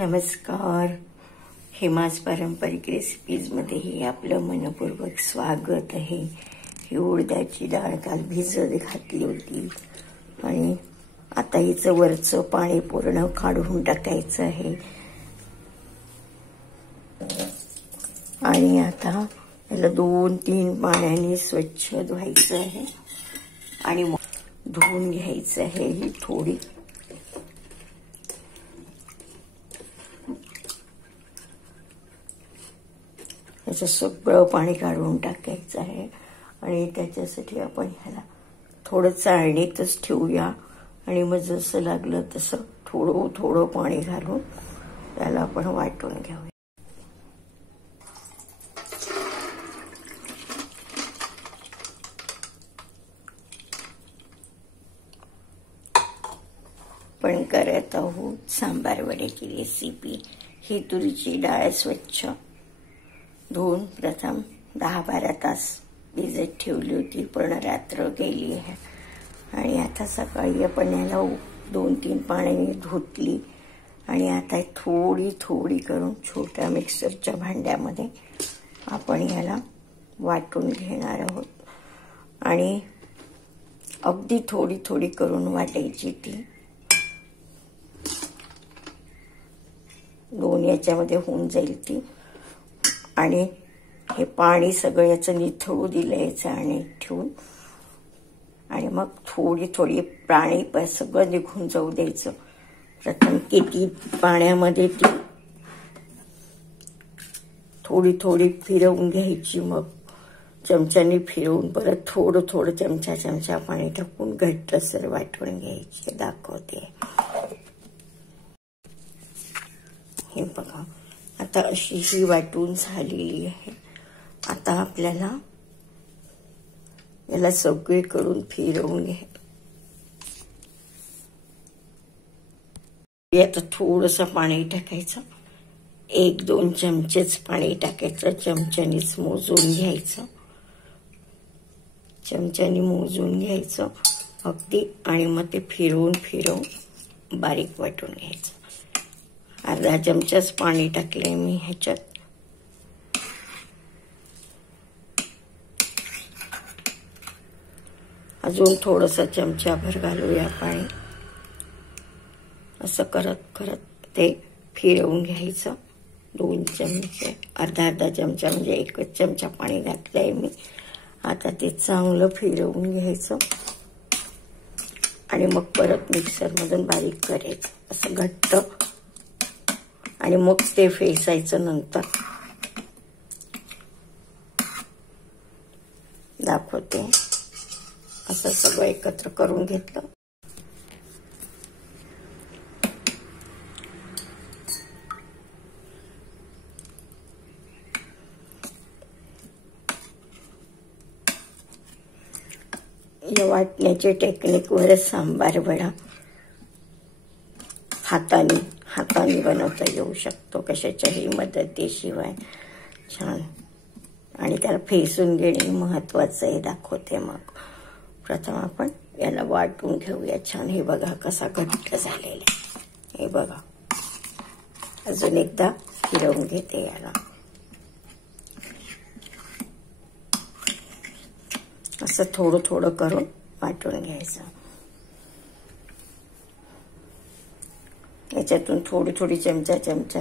नमस्कार. हेमाज पारंपरिक रेसिपीजमध्ये आपलं मनपूर्वक स्वागत आहे. ही उडदाची डाळ काल भिजत घातली होती आणि आता हिचं वरचं पाणी पूर्ण काढून टाकायचं आहे. आणि आता याला 2-3 पाण्याने स्वच्छ धुवायचं आहे आणि धुवून घ्यायचं आहे. ही थोडी त्याचं सगळं पाणी काढून टाकायचं आहे आणि त्याच्यासाठी आपण ह्याला थोडं चाळणीतच ठेवूया आणि मग जसं लागलं तसं थोडं थोडं पाणी घालून त्याला आपण वाटून घेऊया. पण करत आहोत सांबार वड्याची रेसिपी. ही तुरीची डाळ स्वच्छ धुवून प्रथम 10-12 तास भिजत ठेवली होती. पूर्ण रात्र गेली आहे आणि आता सकाळी आपण याला 2-3 पाण्याने धुतली आणि आता थोडी थोडी करून छोट्या मिक्सरच्या भांड्यामध्ये आपण याला वाटून घेणार आहोत. आणि अगदी थोडी थोडी करून वाटायची ती. 2 याच्यामध्ये होऊन जाईल ती. आणि हे पाणी सगळं याचं निथळू दिलं याचं आणि ठेवून आणि मग थोडी थोडी पाणी सगळं निघून जाऊ द्यायचं. प्रथम किती पाण्यामध्ये ती थोडी थोडी फिरवून घ्यायची. मग चमच्याने फिरवून परत थोडं थोडं चमचा पाणी टाकून घट्टसर वाटून घ्यायची. दाखवते हे बघा. आता अशी ही वाटून झालेली आहे. आता आपल्याला याला सगळे करून फिरवून घ्या. आता थोडंसं पाणी टाकायचं. 1-2 चमचेच पाणी टाकायचं. चमच्यानेच मोजून घ्यायचं. चमच्याने मोजून घ्यायचं अगदी. आणि मग ते फिरवून बारीक वाटून घ्यायचं. अर्धा चमचाच पाणी टाकले मी ह्याच्यात. अजून थोडंसं चमचाभर घालूया पाणी. असं करत करत ते फिरवून घ्यायचं. 2 चमचे अर्धा चमचा म्हणजे 1 चमचा पाणी घातलंय मी. आता ते चांगलं फिरवून घ्यायचं आणि मग परत मिक्सरमधून बारीक करायचं असं घट्ट. आणि मग ते फेसायचं नंतर. दाखवते. असं सगळं एकत्र करून घेतलं. या वाटण्याच्या टेक्निकवरच सांबार वडा हाताने बनवता येऊ शकतो. कशाच्याही मदतीशिवाय. छान. आणि त्याला फेसून घेणे महत्वाचं आहे. दाखवते मग. प्रथम आपण याला वाटून घेऊया छान. हे बघा कसा घट्ट झालेला. हे बघा. अजून एकदा फिरवून घेते याला. असं थोडं थोडं करून वाटून घ्यायचं. याच्यातून थोडी थोडी चमचा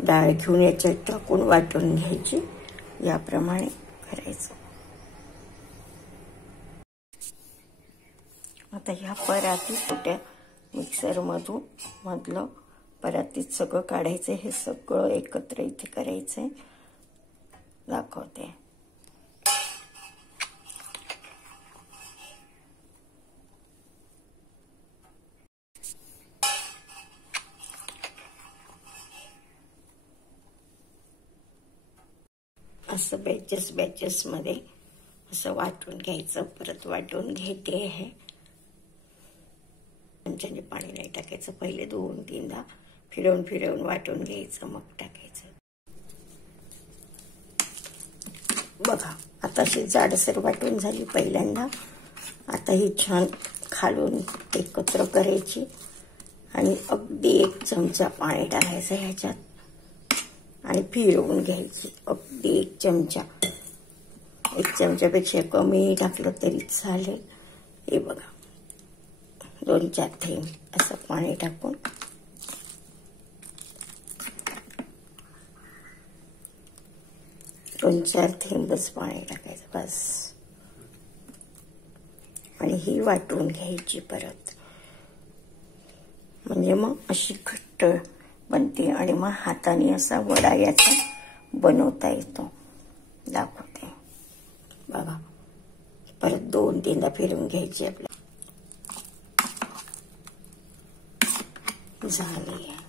डाळ घेऊन याच्यात टाकून वाटून घ्यायची. याप्रमाणे करायचं. आता ह्या परातीत छोट्या मधलं परातीत सगळं काढायचं. हे सगळं एकत्र इथे करायचंय. दाखवते. असं बॅचेस मध्ये असं वाटून घ्यायचं. परत वाटून घेते आहे. चमच्याने पाणी नाही टाकायचं. पहिले 2-3दा फिरवून वाटून घ्यायचं मग टाकायचं. बघा आता अशी जाडसर वाटून झाली पहिल्यांदा. आता ही छान खालून एकत्र करायची आणि अगदी 1 चमचा पाणी टाकायचं ह्याच्यात आणि फिरवून घ्यायची. अगदी 1 चमचा, 1 चमच्यापेक्षा कमी टाकलं तरी चालेल. हे बघा 2-4 थेंब असं पाणी टाकून दोन चार थेंबच पाणी टाकायचं बस. आणि ही वाटून घ्यायची परत. म्हणजे मग अशी घट्ट बनते आणि मग हाताने असा वडा याचा बनवता येतो. दाखवते बघा. परत 2-3दा फिरवून घ्यायची. आपल्या झाली आहे.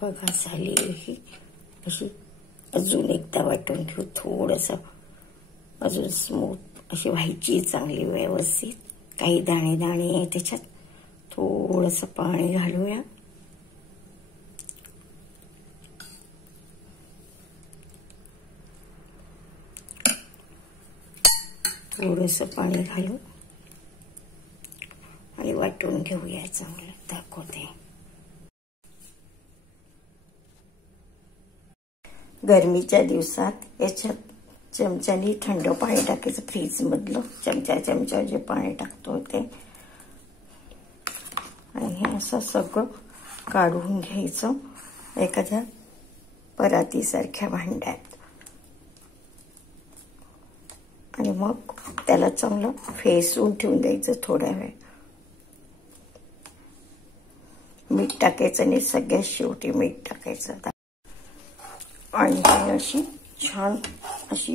बघा झाली ही. अशी अजून एकदा वाटून घेऊ. थोडंसं अजून स्मूथ अशी व्हायची चांगली व्यवस्थित. काही दाणे दाणे आहे त्याच्यात. थोडंसं पाणी घालूया. थोडंसं पाणी घालू आणि वाटून घेऊया चांगलं. दाखवते. गरमीच्या दिवसात याच्यात चमच्यानी थंड पाणी टाकायचं. फ्रीज मधलं चमचा जे पाणी टाकतो ते. आणि हे असं सगळं काढून घ्यायचं एखाद्या परातीसारख्या भांड्यात. आणि मग त्याला चांगलं फेसून ठेवून द्यायचं थोड्या वेळ. मीठ टाकायचं आणि सगळ्यात शेवटी मीठ टाकायचं. आणि अशी छान अशी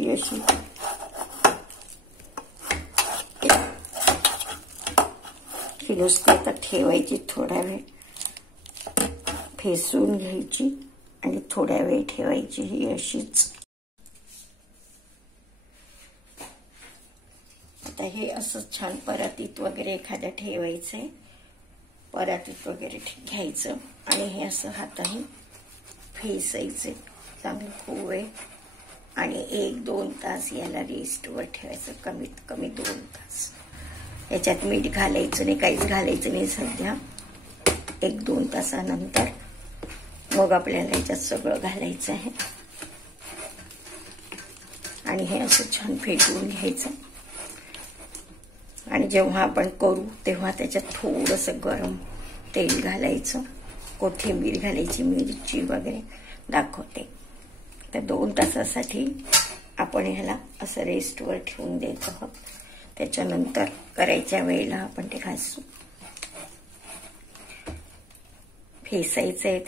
नुसती आता ठेवायची. थोड्या वेळ फेसून घ्यायची आणि थोड्या वेळ ठेवायची. ही अशीच. आता हे असं छान परातीत वगैरे एखाद्या ठेवायचंय. परातीत वगैरे घ्यायचं आणि हे असं हाताने फेसायचे चांगलं खूप वेळ. आणि 1-2 तास याला रेस्टवर ठेवायचं. कमीत कमी 2 तास. याच्यात मीठ घालायचं नाही, काहीच घालायचं नाही सध्या. 1-2 तासानंतर मग आपल्याला याच्यात सगळं घालायचं आहे. आणि हे असं छान फेटून घ्यायचं. आणि जेव्हा आपण करू तेव्हा त्याच्यात थोडंसं गरम तेल घालायचं. कोथिंबीर घालायची, मिरची वगैरे. दाखवते. तर 2 तासासाठी आपण ह्याला असं रेस्टवर ठेवून देत आहोत. त्याच्यानंतर करायच्या वेळेला आपण ते घासू. फेसायचं आहे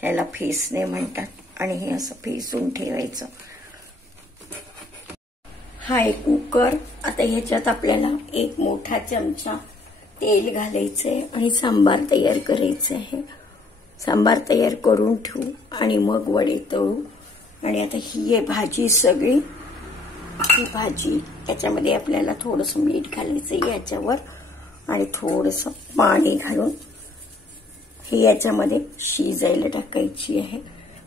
त्याला फेसणे म्हणतात. आणि हे असं फेसून ठेवायचं. हा एक कुकर. आता ह्याच्यात आपल्याला 1 मोठा चमचा तेल घालायचंय आणि सांबार तयार करायचं आहे. सांबार तयार करून ठेवू आणि मग वडे तळू. आणि आता ही आहे भाजी सगळी. ही भाजी याच्यामध्ये आपल्याला थोडंसं मीठ घालायचं याच्यावर आणि थोडंसं पाणी घालून ही याच्यामध्ये शिजायला टाकायची आहे.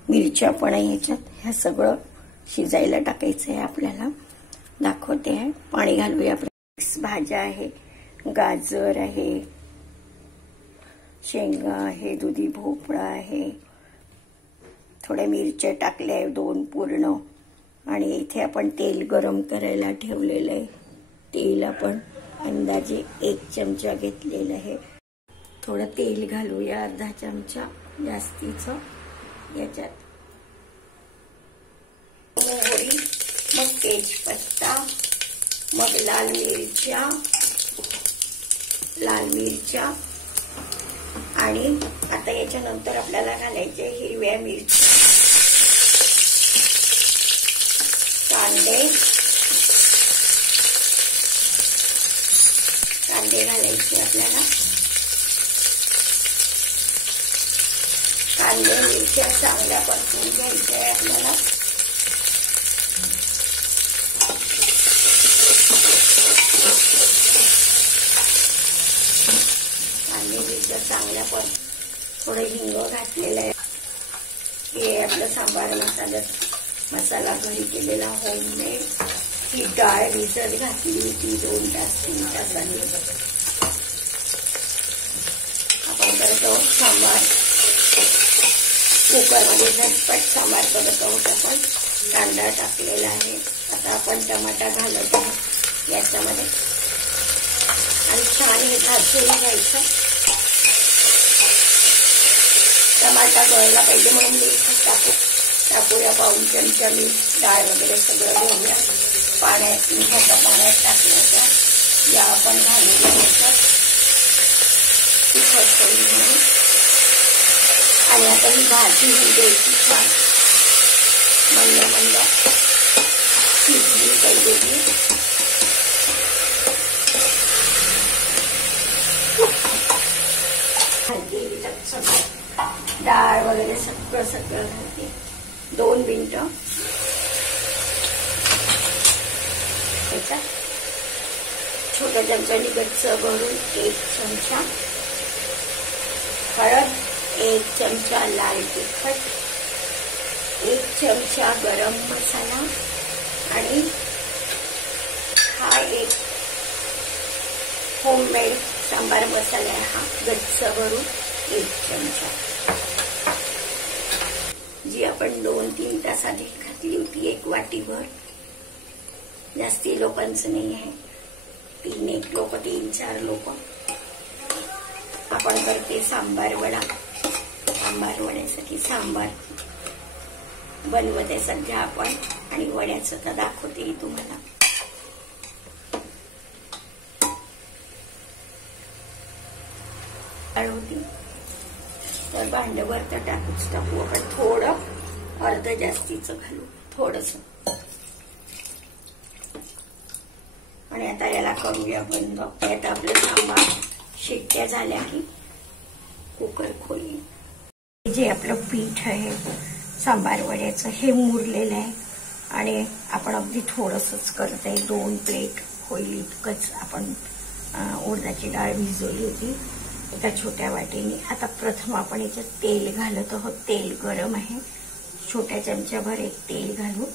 मिरच्या पण आहे याच्यात. ह्या सगळं शिजायला टाकायचं आहे आपल्याला. दाखवते आहे. पाणी घालूया. मिक्स भाज्या आहे, गाजर आहे, शेंगा आहे, दुधी भोपळा आहे, थोड्या मिरच्या टाकल्या आहे 2 पूर्ण. आणि इथे आपण तेल गरम करायला ठेवलेलं आहे. तेल आपण अंदाजे 1 चमचा घेतलेलं आहे. थोडं तेल घालूया, अर्धा चमचा जास्तीचं याच्यात. मोहरी, मग तेजपत्ता, मग लाल मिरच्या. आणि आता याच्यानंतर आपल्याला घालायचे हिरव्या मिरच्या, कांदे घालायचे आपल्याला. कांदे मिरच्या चांगल्या परतून घ्यायच्या आहे आपल्याला. कांदे मिरच्या चांगल्या थोडं हिंग घातलेलं आहे. हे आपलं सांबार मसाला मसाला घरी केलेला होममेड. ही डाळ भिजत घातली होती 2 तास 3 तासांनी. आपण करतो सांबार. कुकरमध्ये झटपट सांबार करत आहोत आपण. कांदा टाकलेला आहे. आता आपण टमाटा घालत आहोत याच्यामध्ये आणि छान हे भाजून घ्यायचं. टमाटा गळला पाहिजे म्हणून मीठ टाकूया. पाऊण चमचा मीठ. डाळ वगैरे सगळं घेऊया. पाण्यात मिठाच्या पाण्यात टाकण्याच्या या आपण घालून घ्यायचं तिखट होईल म्हणून. आणि आता ही भाजी ही द्यायची छान मंद शिजली पाहिजे ती. डाळ वगैरे सगळं घालते. 2 मिनिटं. छोट्या चमच्याने गच्च भरून 1 चमचा हळद, 1 चमचा लाल तिखट, 1 चमचा गरम मसाला आणि हा एक होममेड सांबार मसाला आहे. हा गच्च भरून 1 चमचा. जी आपण 2-3 तास आधी घातली होती 1 वाटीभर. जास्ती लोकांचं नाही आहे. 3-4 लोक. आपण करते सांबार वडा. सांबार वड्यासाठी सांबार बनवते सध्या आपण आणि वड्याचं तर दाखवते तुम्हाला. होती तर भांडवर तर टाकू आपण. थोडं अर्ध जास्तीचं घालू थोडस. आणि आता याला करूया बंद. आता आपलं सांबार शिट्ट्या झाल्या की कुकर खोली. जे आपलं पीठ आहे सांबार वड्याचं हे मुरलेलं आहे आणि आपण अगदी थोडंसंच करत आहे. 2 प्लेट होईल इतकंच आपण उडदाची डाळ भिजवली होती एका छोट्या वाटीने. आता प्रथम आपण याच्यात तेल घालत आहोत. तेल गरम आहे. छोट्या चमच्याभर एक तेल घालू.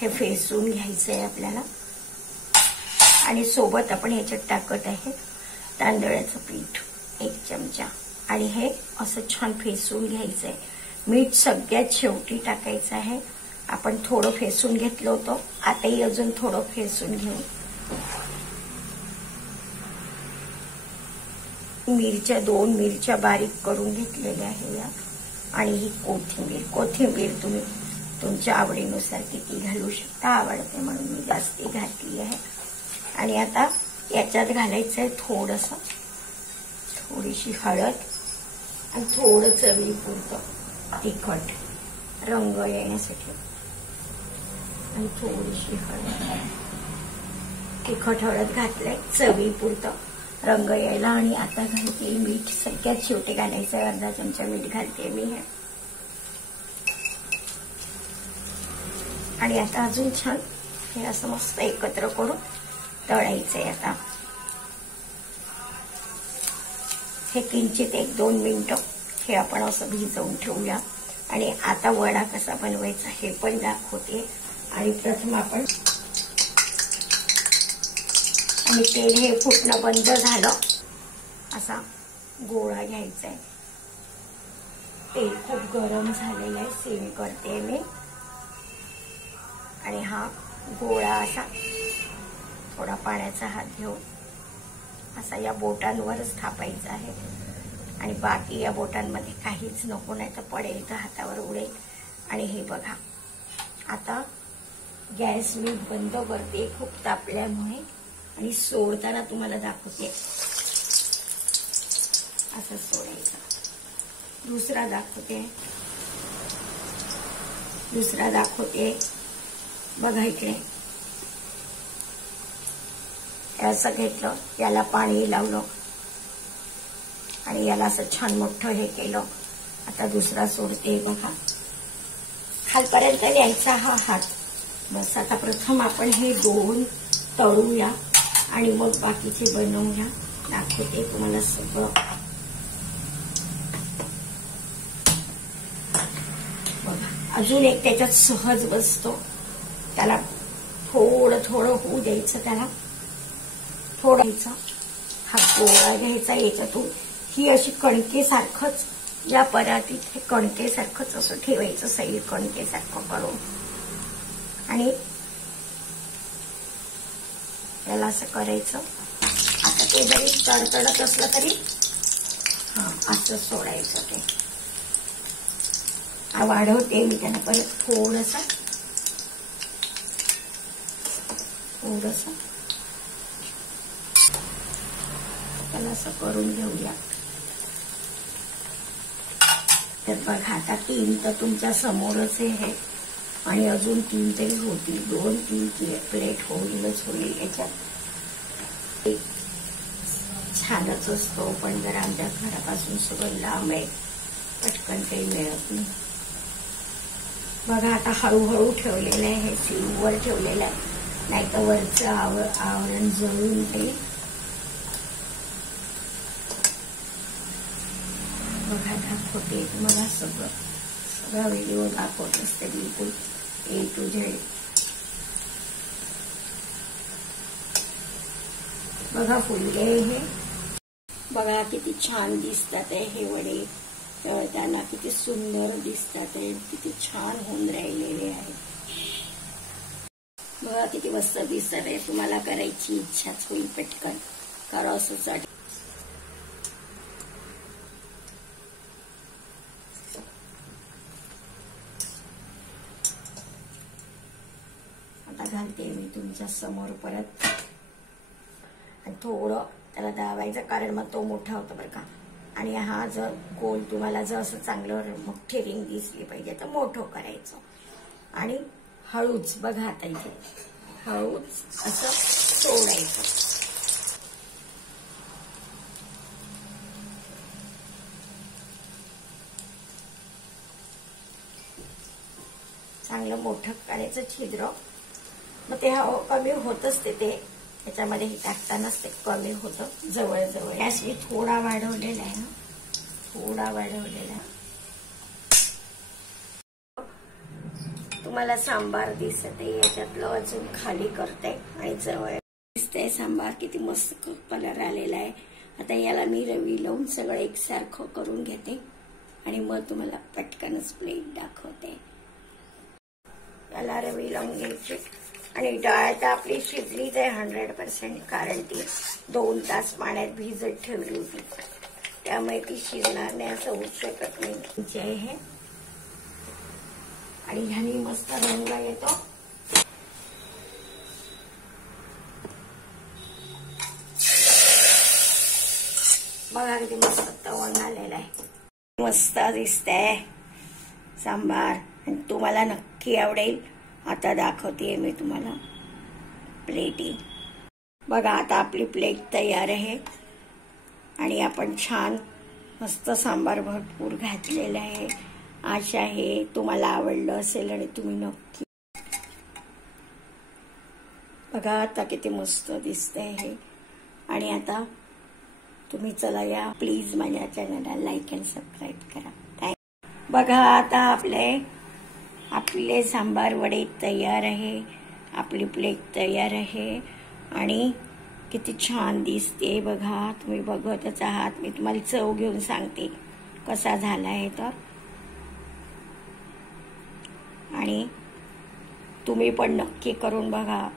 हे फेसून घ्यायचं आहे आपल्याला. आणि सोबत आपण याच्यात टाकत आहे तांदळाचं पीठ 1 चमचा. आणि हे असं छान फेसून घ्यायचं आहे. मीठ सगळ्यात शेवटी टाकायचं आहे. आपण थोडं फेसून घेतलं होतं. आताही अजून थोडं फेसून घेऊ. मिरच्या 2 मिरच्या बारीक करून घेतलेल्या आहे या. आणि ही कोथिंबीर तुम्ही तुमच्या आवडीनुसार किती घालू शकता. आवडते म्हणून मी जास्ती घातली आहे. आणि आता याच्यात घालायचं आहे थोडीशी हळद आणि थोडं चवीपुरतं तिखट रंग येण्यासाठी. आणि थोडीशी हळद तिखट हळद घातलंय चवीपुरतं रंग यायला. आणि आता घालते मीठ. सगळ्यात शेवटी घालायचं आहे. अर्धा चमचा मीठ घालते मी हे. आणि आता अजून छान हे असं मस्त एकत्र करून तळायचंय. आता हे किंचित 1-2 मिनिटं हे आपण असं भिजवून ठेवूया. आणि आता वडा कसा बनवायचा हे पण दाखवते. आणि प्रथम आपण आणि तेल हे फुटणं बंद झालं असा गोळा घ्यायचा आहे. तेल खूप गरम झालेलं आहे. सीम करते मी. आणि हा गोळा असा थोडा पाण्याचा हात घेऊन असा या बोटांवरच थापायचा आहे. आणि बाकी या बोटांमध्ये काहीच नको, नाही तर पडेल तर हातावर उडेल. आणि हे बघा आता गॅस मी बंद करते खूप तापल्यामुळे. आणि सोडताना तुम्हाला दाखवते. असं सोडायचं. दुसरा दाखवते. बघा इकडे असं घेतलं. याला पाणी लावलं आणि याला असं छान मोठं हे केलं. आता दुसरा सोडते. बघा खालपर्यंत न्यायचा हा हात. बस आता प्रथम आपण हे 2 तळूया आणि मग बाकीचे बनवूया. दाखवते तुम्हाला सगळं. बघा अजून एक त्याच्यात सहज बसतो. त्याला थोडं थोडं होऊ द्यायचं. त्याला थोडं घ्यायचं. हा गोळा घ्यायचा याच्यातून. ही अशी कणकेसारखंच या परातीत हे कणकेसारखंच असं ठेवायचं. सैल कणकेसारखं करून आणि त्याला असं करायचं. आता ते जरी तडतडत असलं तरी असं सोडायचं. ते वाढवते मी त्यांना परत थोडस त्याला असं करून घेऊया. तर बघा आता 3 तर तुमच्या समोरच आहे आणि अजून 3 तरी होतील. 2-3 प्लेट होईलच होईल. याच्यात एक छानच असतो पण जर आमच्या घरापासून सगळं लांब आहे पटकन काही मिळत नाही. बघा आता हळूहळू ठेवलेलं आहे. हे सिल्वर ठेवलेलं आहे नाही तर वरचं आवरण जळून जाईल. बघा दाखवते तुम्हाला सगळा व्हिडिओ दाखवत असते बिलकुल A to Z. बघा फुलले हे. बघा किती छान दिसतात आहे हे वडे. तळताना किती सुंदर दिसतात आहे. किती छान होऊन राहिलेले आहेत. बघा किती मस्त दिसत आहे. तुम्हाला करायची इच्छाच होईल पटकन करा असंच. आता घालते मी तुमच्या समोर परत आणि थोडं त्याला दाबायचं कारण मग तो मोठा होतो बरं का. आणि हा जर गोल तुम्हाला जर असं चांगलं मोठी रिंग दिसली पाहिजे तर मोठं करायचं आणि हळूच बघा आता इथे हळूच असं सोडायचं. चांगलं मोठं करायचं छिद्र. मग ते कमी होतच ते त्याच्यामध्ये टाकतानाच ते कमी होतं. जवळ गॅस मी थोडा वाढवलेला आहे. थोडा वाढवलेला आहे. तुम्हाला सांबार दिसते याच्यातलं अजून खाली करते आणि जवळ दिसते सांबार. किती मस्त कलर आलेला आहे. आता याला मी रवी लावून सगळं एकसारखं करून घेते आणि मग तुम्हाला पटकनच प्लेट दाखवते. याला रवी लावून घ्यायची आणि डाळ तर आपली शिजलीच आहे 100% कारण ती 2 तास पाण्यात भिजत ठेवली होती त्यामुळे ती शिजणार नाही असं होऊ शकत नाही. जे आहे आणि ह्यानी मस्त रंग येतो. बघा किती मस्त तवंग आलेला आहे. मस्त दिसतंय सांबार आणि तुम्हाला नक्की आवडेल. आता दाखवते मी तुम्हाला प्लेटी. बघा आता आपली प्लेट तयार आहे आणि आपण छान मस्त सांबार भरपूर घातलेलं आहे. आशा आहे तुम्हाला आवडलं असेल आणि तुम्ही नक्की बघा. आता किती मस्त दिसतंय हे. आणि आता तुम्ही चला या प्लीज माझ्या चॅनलला लाईक अँड सबस्क्राईब करा. बघा आता आपले सांबार वडे तयार आहे. आपली प्लेट तयार आहे आणि किती छान दिसते बघा. तुम्ही बघतच आहात. मी तुम्हाला चव घेऊन सांगते कसा झाला आहे तर. आणि तुम्ही पण नक्की करून बघा.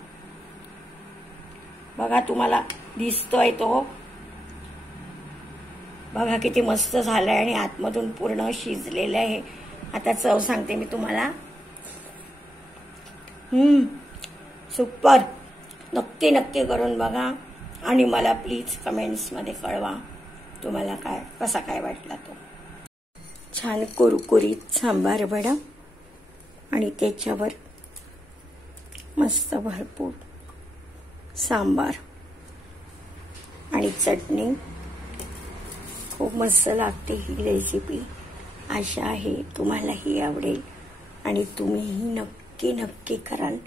बघा तुम्हाला दिसतोय तो. बघा किती मस्त झालाय आणि आतमधून पूर्ण शिजलेलं आहे. आता चव सांगते मी तुम्हाला. सुपर. नक्की करून बघा आणि मला प्लीज कमेंट्स मध्ये कळवा तुम्हाला कसा काय वाटला तो. छान कुरकुरीत सांबार वडा आणि त्याच्यावर मस्त भरपूर सांबार आणि चटणी. खूप मस्त लागते ही रेसिपी. आशा आहे तुम्हालाही आवडेल आणि तुम्हीही नक्की कराल.